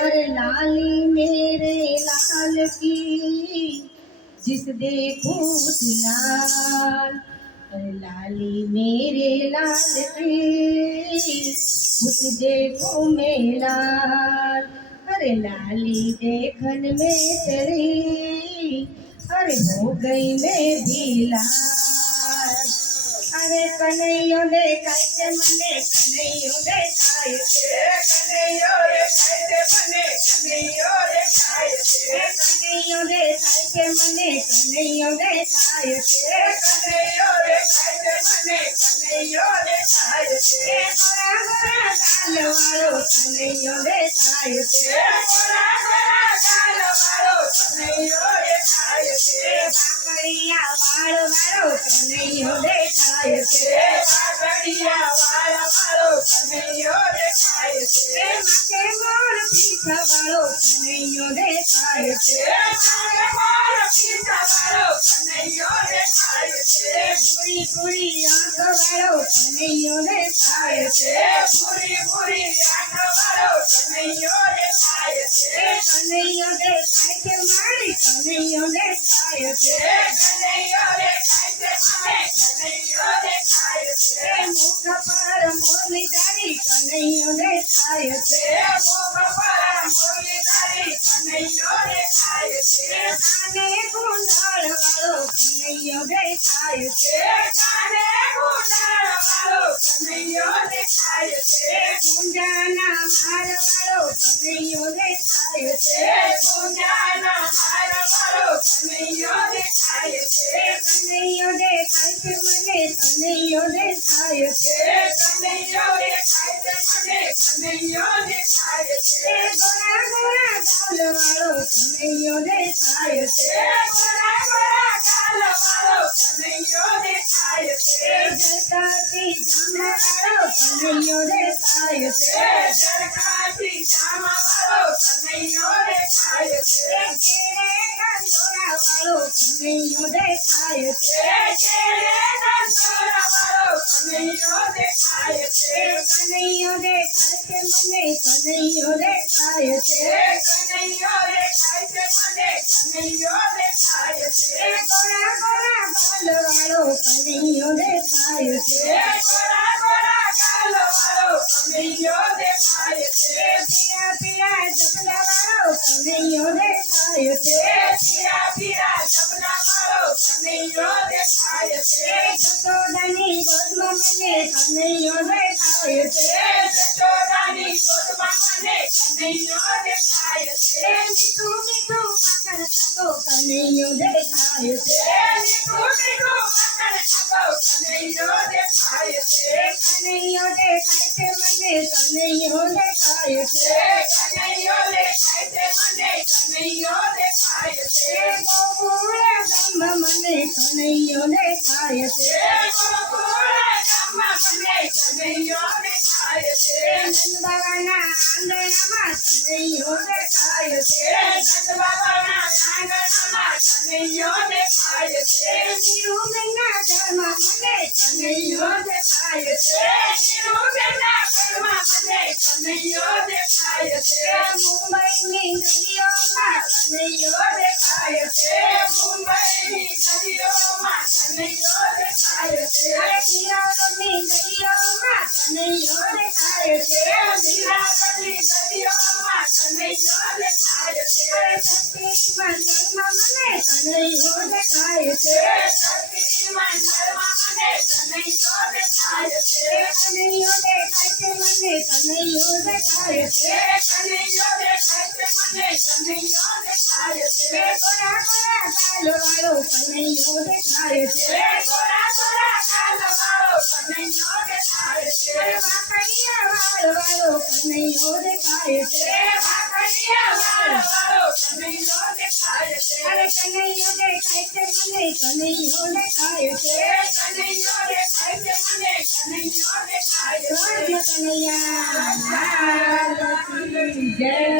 अरे लाली मेरे लाल की, जिस देखो लाल। अरे लाली मेरे लाल की, उस देखो में लाल अरे लाली देखन में चली, अरे हो गई मैं भी लाल। અરે કનૈયો દેખાય કાય મને કનૈયો દેખાય છે કનૈયો રે કાય મને કનૈયો રે કાય કનૈયો દેખાય કાય મને કનૈયો દેખાય છે કનૈયો રે કાય મને કનૈયો રે કાય છે એ ગોરા ગોરા ગાલવાળો કનૈયો દેખાય કાય ગોરા ગોરા ગાલ વાળો કનૈયો રે કાય કાકડિયા વાળ વાળો કનૈયો દેખાય છે પાઘડિયા વાળ વાળો કનૈયો રે ખાય એ છે માથે મોર પીઠ વાળો દેખાય છે મોર વાળો કનૈયો રે ખાય છે પૂરી પૂરી આંખ વાળો કનૈયો દેખાય છે પૂરી પૂરી આંખ વાળો કનૈયો રે છે કનૈયો દેખાય છે મારી દેખાય ખાય છે કનૈયો રે ખાય છે મુખ પર કનૈયો મોખ પર રે ખાય છે કાને કુંડળ વાળો કનૈયો દેખાય છે. કાને ગુંડાળ વાળો કનૈયો રે ખાય છે ગુંજાના હાર વાળો કનૈયો દેખાય છે. એ ગુંજાના હાર વાળો કનૈયો દેખાય છે કનૈયો દેખાય છે મને કનૈયો દેખાય caminho de caminho de caminho de caminho de caminho de caminho de caminho de caminho de caminho de caminho de caminho de caminho de caminho de caminho de caminho de కన్నయ్యో చూడాలి కన్నయ్యో మిఠు మిఠు మకర కతో కన్నయ్యో కన్నయ్యో కన్నయ్యో కన్నయ్యో મુંબઈની ગલીઓમાં કનૈયો દેખાય છે મુંબઈની નદીઓમાં કનૈયો કનૈયો દેખાય છે મને કનૈયો દેખાય છે એ કનૈયો રે ખાય છે મને કનૈયો રે ખાય છે ગોરા ગોરા ગાલ વાળો કનૈયો દેખાય છે એ ગોરા ગોરા ગાલ વાળો કનૈયો રે ખાય છે વાકડિયા વાળ વાળો કનૈયો દેખાય છે એ વાકડિયા વાળ વાળો કનૈયો રે ખાય છે અરે કનૈયો દેખાય છે મને કનૈયો દેખાય છે એ કનૈયો રે ખાય છે મને કનૈયો જય